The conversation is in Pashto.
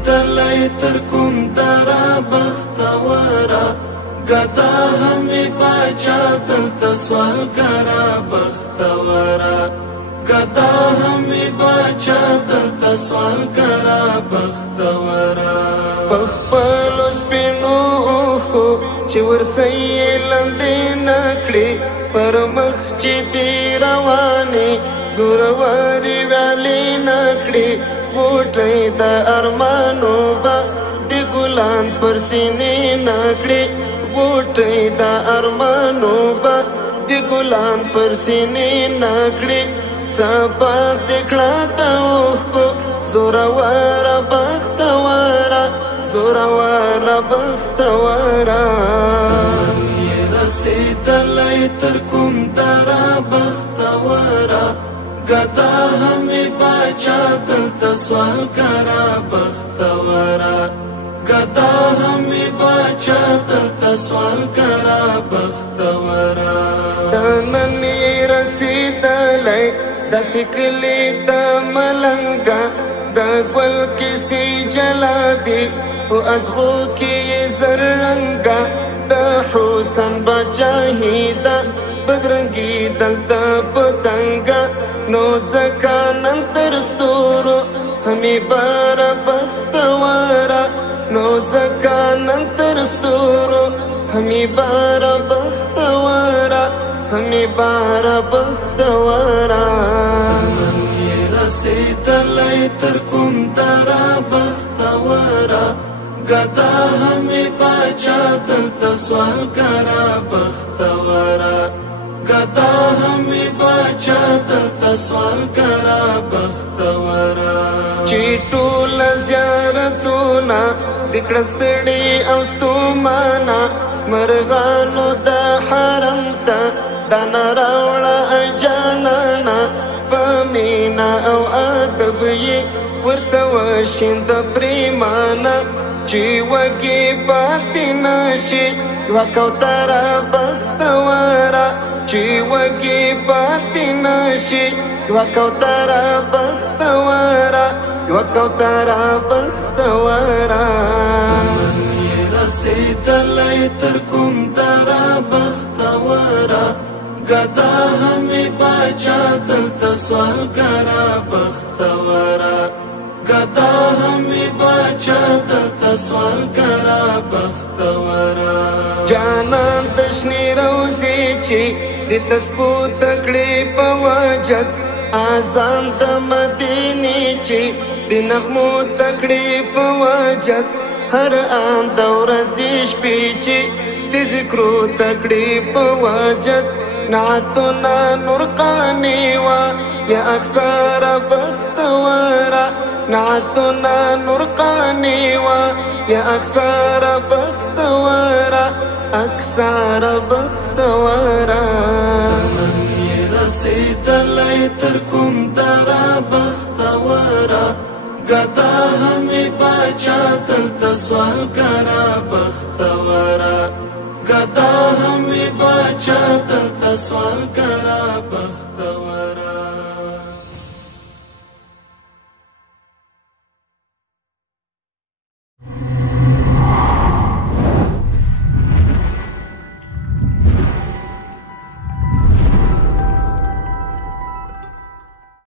رسیدلی تر کوم درا بختورا گدا همی باچا دلتا سوالگرا بختورا گدا همی باچا دلتا سوالگرا بختورا بخپلو سپینو اوخو چې ورسې لندې نکړې پر مخ چې دی روانې زورورې ویالې نکړې غوټۍ د ارمانو به د ګلان پر سینې نکړې غوټۍ د ارمانو به د ګلان پر سینې نکړې څه پاتې کړه د اوښکو زوروره بختوره زوروره بختوره رسیدلی تر کوم درا بختوره گدا همی باچا دلتا سوالگرا بختورا گدا همی باچا دلتا سوالگرا بختورا داننی رسیدلی دا سکلی دا ملنگا دا گل کسی جلا دی و ازغو کی زرنگا دا حسن بجاهیدا بدرنگی دلتا پتنگا نو ځکه نن تر ستورو همې باره بختوره نو ځکه نن تر ستورو همې باره بختوره همې باره بختوره نن یې رسېدلی تر کوم دره بختوره ګدا همې باچا دلته سوالګره بختوره گدا همی باچا دلتا سوالگرا بختورا چی ټول زیارتونا دکړستړي او ستومانا مرغانو د حرم ته د نراوړه اجانانا پمینا او ادب یې ورته وشیند پریمانا چی وږي پاتې نشي یوه کوتره بختوره چی وږي پاتې نشي یوه کوتره بختوره یوه کوتره بختوره نن یې رسېدلی تر کوم دره بختوره ګدا همې باچا دلته سوالګره بختوره ګدا همې باچا دلته سوالګره بختوره جانان تشنی روزی چی دی تسبو تکڑی پا واجد آزان دا مدینی چی دی نغمو تکڑی پا واجد ہر آن دورزیش پیچی دی ذکرو تکڑی پا واجد نعتنا نرقانی وا یا اکثر بختورا نعتنا نرقانی وا یا اکثر بختورا اکثر بختورا نن یې رسېدلی تر کوم دره بختورا ګدا همې باچا دلته سوالګره بختورا ګدا همې باچا دلته سوالګره بختورا